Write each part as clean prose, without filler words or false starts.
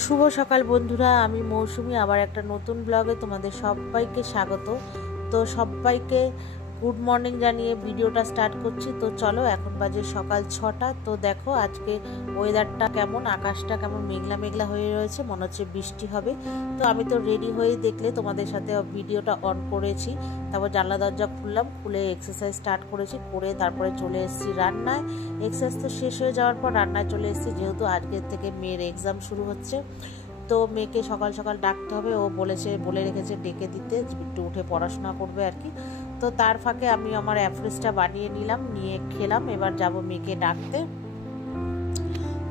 শুভ সকাল বন্ধুরা, আমি মৌসুমি আবার একটা নতুন ব্লগে তোমাদের সবাইকে স্বাগত। তো সবাইকে গুড মর্নিং জানিয়ে ভিডিওটা স্টার্ট করছি। তো চলো, এখন বাজে সকাল 6টা। তো দেখো আজকে ওয়েদারটা কেমন, আকাশটা কেমন মেঘলা মেঘলা হয়ে রয়েছে, মনে হচ্ছে বৃষ্টি হবে। তো আমি তো রেডি হয়ে দেখলে তোমাদের সাথে ভিডিওটা অন করেছি, তারপর জানলা দরজা খুললাম, খুলে এক্সারসাইজ স্টার্ট করেছি, করে তারপরে চলে এসেছি রান্নায়। এক্সারসাইজ তো শেষ হয়ে যাওয়ার পর রান্নায় চলে এসেছি, যেহেতু আজকের থেকে মেয়ের এক্সাম শুরু হচ্ছে। তো মেয়েকে সকাল সকাল ডাকতে হবে, ও বলে রেখেছে ডেকে দিতে, একটু উঠে পড়াশোনা করবে আর কি। তো তার ফাঁকে আমি আমার অ্যাফ্রেসটা বানিয়ে নিলাম, নিয়ে খেলাম। এবার যাব মেয়েকে ডাকতে।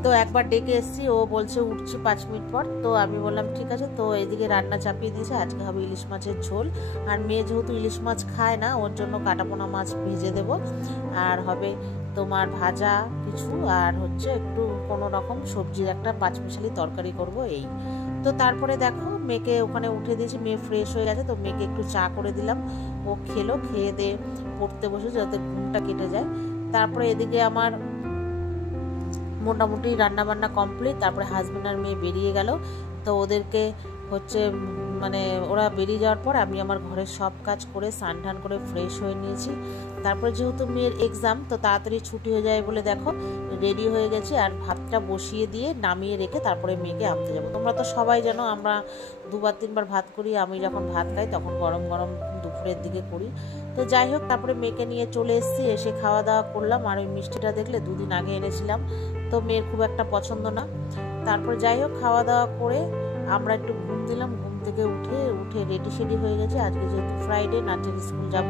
তো একবার ডেকে এসেছি, ও বলছে উঠছি 5 মিনিট পর। তো আমি বললাম ঠিক আছে। তো এদিকে রান্না চাপিয়ে দিয়েছে, আজকে হবে ইলিশ মাছের ঝোল। আর মেয়ে যেহেতু ইলিশ মাছ খায় না, ওর জন্য কাটাপোনা মাছ ভেজে দেব, আর হবে তোমার ভাজা কিছু, আর হচ্ছে একটু কোনো রকম সবজির একটা পাঁচমিশালি তরকারি করব এই। তো তারপরে দেখো মেয়েকে ওখানে উঠে দিয়েছি, মেয়ে ফ্রেশ হয়ে গেছে। তো মেয়েকে একটু চা করে দিলাম, ও খেলো, খেয়ে দিয়ে পড়তে বসে যাতে ঘুমটা কেটে যায়। তারপরে এদিকে আমার মোটামুটি রান্না বান্না কমপ্লিট। তারপরে হাজব্যান্ড আর মেয়ে বেরিয়ে গেল। তো ওদেরকে হচ্ছে মানে ওরা বেরিয়ে যাওয়ার পর আমি আমার ঘরের সব কাজ করে স্নান টান করে ফ্রেশ হয়ে নিয়েছি। তারপরে যেহেতু মেয়ের এক্সাম, তো তাড়াতাড়ি ছুটি হয়ে যায় বলে দেখো রেডি হয়ে গেছি, আর ভাতটা বসিয়ে দিয়ে নামিয়ে রেখে তারপরে মেয়েকে আনতে যাবো। তোমরা তো সবাই জানো আমরা 2-3 বার ভাত করি। আমি যখন ভাত খাই তখন গরম গরম দুপুরের দিকে করি। তো যাই হোক, তারপরে মেয়েকে নিয়ে চলে এসেছি, এসে খাওয়া দাওয়া করলাম। আর ওই মিষ্টিটা দেখলে 2 দিন আগে এনেছিলাম, তো মেয়ের খুব একটা পছন্দ না। তারপর যাই হোক খাওয়া দাওয়া করে আমরা একটু ঘুম দিলাম। ঘুম থেকে উঠে রেডি সেডি হয়ে গেছে। আজকে যেহেতু ফ্রাইডে, নাচের স্কুল যাব।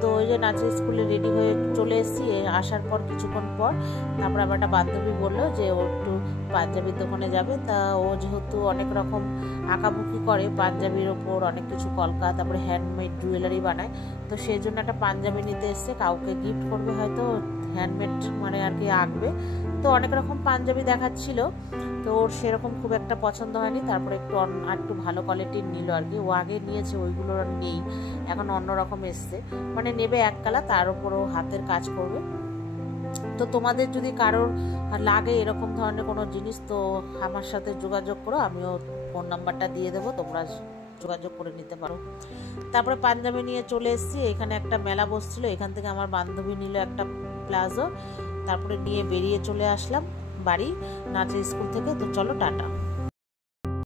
তো ওই যে নাচের স্কুলে রেডি হয়ে চলে এসেছি। আসার পর কিছুক্ষণ পর তারপর আমার একটা বান্ধবী বললো যে ও একটু পাঞ্জাবির দোকানে যাবে। তা ও যেহেতু অনেক রকম আঁকাবুকি করে, পাঞ্জাবির ওপর অনেক কিছু কলকা, তারপরে হ্যান্ডমেড জুয়েলারি বানায়। তো সেই জন্য একটা পাঞ্জাবি নিতে এসছে, কাউকে গিফট করবে হয়তো, হ্যান্ডমেড মানে আর কি আঁকবে। তো অনেক রকম পাঞ্জাবি দেখাচ্ছিল, তো ওর সেরকম খুব একটা পছন্দ হয়নি। তারপরে একটু ভালো কোয়ালিটির নিল আর কি। ও আগে নিয়েছে, ওইগুলো নেই, এখন অন্যরকম এসছে, মানে নেবে এক কালা, তার উপরও হাতের কাজ করবে। তো তোমাদের যদি কারোর লাগে এরকম ধরনের কোনো জিনিস, তো আমার সাথে যোগাযোগ করো, আমিও ফোন নাম্বারটা দিয়ে দেবো, তোমরা যোগাযোগ করে নিতে পারো। তারপরে পাঞ্জাবি নিয়ে চলে এসেছি। এখানে একটা মেলা বসছিল, এখান থেকে আমার বান্ধবী নিল একটা প্লাজো। তারপরে নিয়ে বেরিয়ে চলে আসলাম বাড়ি নাচের স্কুল থেকে। তো চলো টাটা।